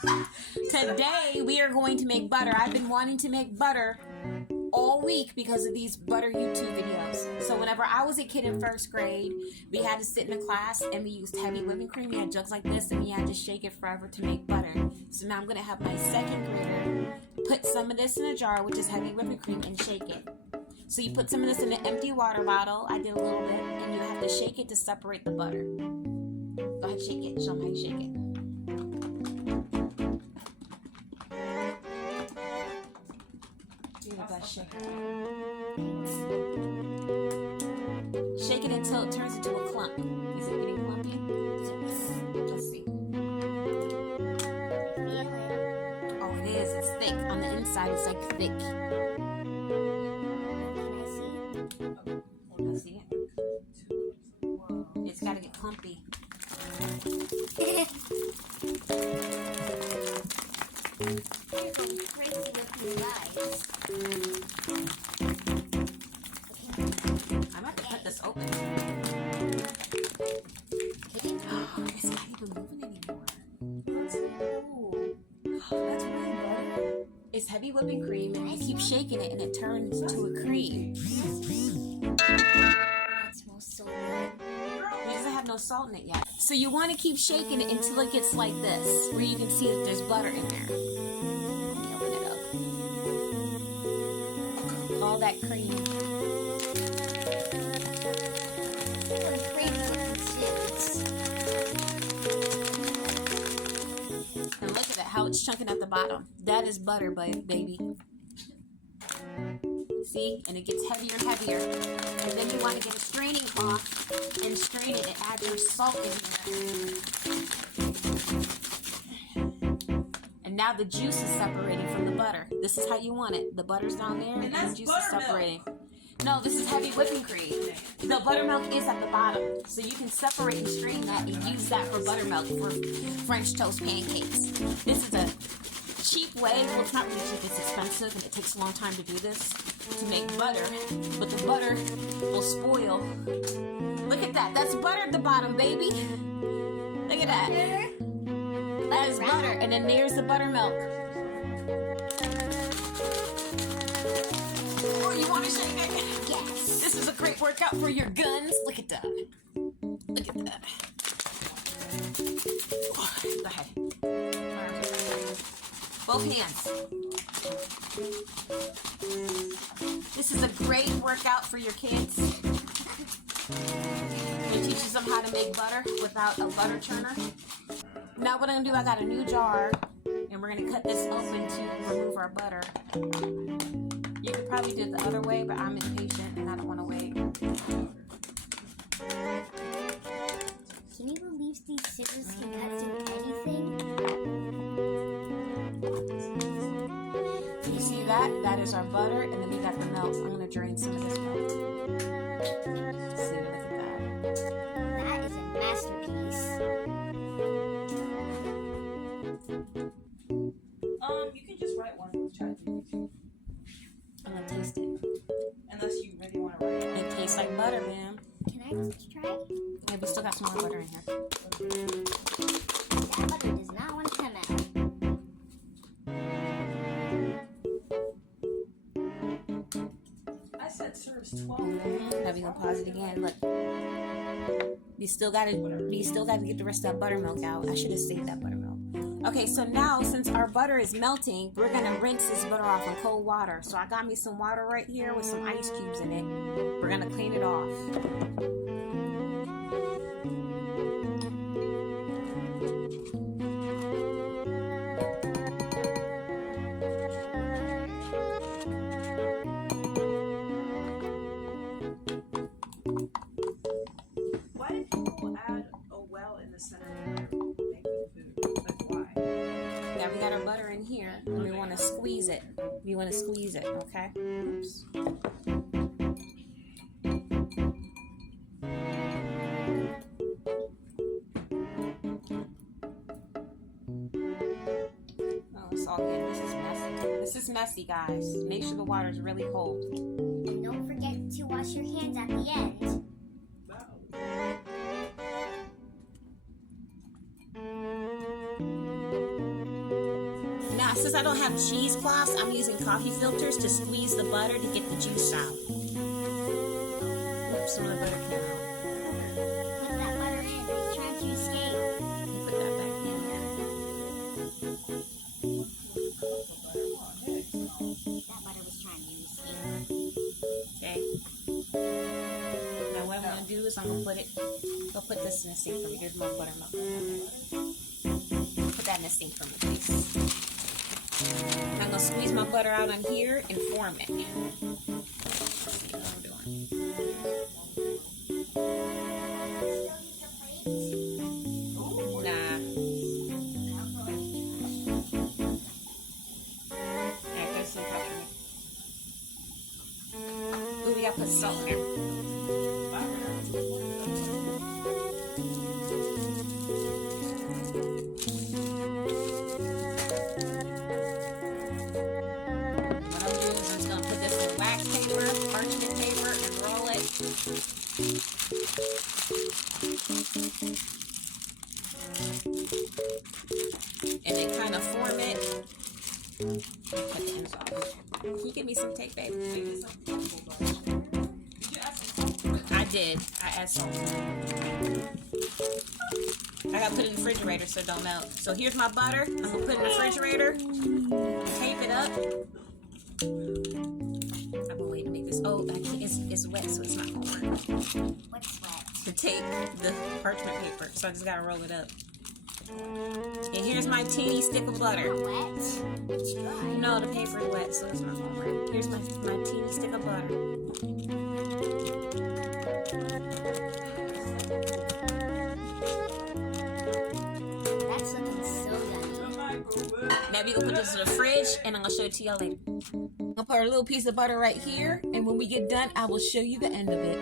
Today we are going to make butter. I've been wanting to make butter all week because of these butter YouTube videos. So whenever I was a kid in first grade, we had to sit in a class and we used heavy whipping cream. We had jugs like this and we had to shake it forever to make butter. So now I'm going to have my second grader put some of this in a jar, which is heavy whipping cream, and shake it. So you put some of this in an empty water bottle. I did a little bit, and you have to shake it to separate the butter. Go ahead, shake it. Show them how you shake it. You're the best shaker. Shake it until it turns into a clump. Is it getting clumpy? Let's see. Oh, it is. It's thick. On the inside, it's like thick. Can I see it? It's got to get clumpy. I'm about to cut this open. It's not even moving anymore. That's really butter. It's heavy whipping cream, and you keep shaking it, and it turns to a cream. That smells so good. It doesn't have no salt in it yet. So you want to keep shaking it until it gets like this, where you can see that there's butter in there. Let me open it up. All that cream. And look at it, how it's chunking at the bottom. That is butter, baby. See? And it gets heavier and heavier. And then you want to get a straining cloth and strain it and add your salt in there. And now the juice is separating from the butter. This is how you want it. The butter's down there and the juice is separating. No, this is heavy whipping cream. The buttermilk is at the bottom. So you can separate and strain that and use that for buttermilk for French toast pancakes. This is a cheap way. Well, it's not really cheap. It's expensive and it takes a long time to do this, to make butter. But the butter will spoil. Look at that. That's butter at the bottom, baby. Look at that. That is butter. And then there's the buttermilk. Oh, you want to shake it? Yes. This is a great workout for your guns. Look at that. Look at that. Oh, go ahead. Both hands. This is a great workout for your kids. It teaches them how to make butter without a butter churner. Now what I'm going to do, I got a new jar, and we're going to cut this open to remove our butter. You could probably do it the other way, but I'm impatient and I don't want to wait. Can you believe these scissors can cut through anything? You see that? That is our butter, and then we got the milk. I'm going to drain some of this milk. See, look at that. That is a masterpiece. You can just write one with ChatGPT. I'm going to taste it. Unless you really want to write it. It tastes like butter, man. Can I just try? Yeah, we still got some more butter in here. That butter does not want to come out. I said serves 12. Now we gonna pause it again. Look, you still gotta get the rest of that buttermilk out. I should have saved that buttermilk. Okay, so now since our butter is melting, we're gonna rinse this butter off in cold water. So I got me some water right here with some ice cubes in it. We're gonna clean it off. Why do people add a well in the center when they're making food? Like, why? Now we got our butter in here, and we want to squeeze it. We want to squeeze it, okay? Oops. Oh, it's all good. This is messy. This is messy, guys. Make sure the water is really cold. And don't forget to wash your hands at the end. since I don't have cheesecloths, I'm using coffee filters to squeeze the butter to get the juice out. Oops, some of the butter came out. Put that butter in. It's trying to escape. Put that back in there. That butter was trying to escape. Okay. Now what I'm gonna do is I'm gonna put this in the sink for me. Here's my buttermilk. Put that in the sink for me, please. I'm gonna squeeze my butter out on here and form it. Let's see what I'm doing. Nah. Alright, there's some pepper. Ooh, we gotta put salt in there. What I'm doing is I'm just gonna put this in wax paper, parchment paper, and roll it. And then kind of form it. Put the ends off. Can you give me some tape, baby? I did. I add salt. I gotta put it in the refrigerator so it don't melt. So here's my butter. I'm gonna put it in the refrigerator. Tape it up. I've been waiting to make this. Oh, I can't, it's wet, so it's not gonna work. What's wet? To tape the parchment paper, so I just gotta roll it up. And here's my teeny stick of butter. Not wet. It's dry. No, the paper is wet, so it's not gonna work. Here's my teeny stick of butter. That's looking so yummy. Now we gonna put this in the fridge, and I'm gonna show it to y'all later. I'm gonna put a little piece of butter right here, and when we get done, I will show you the end of it.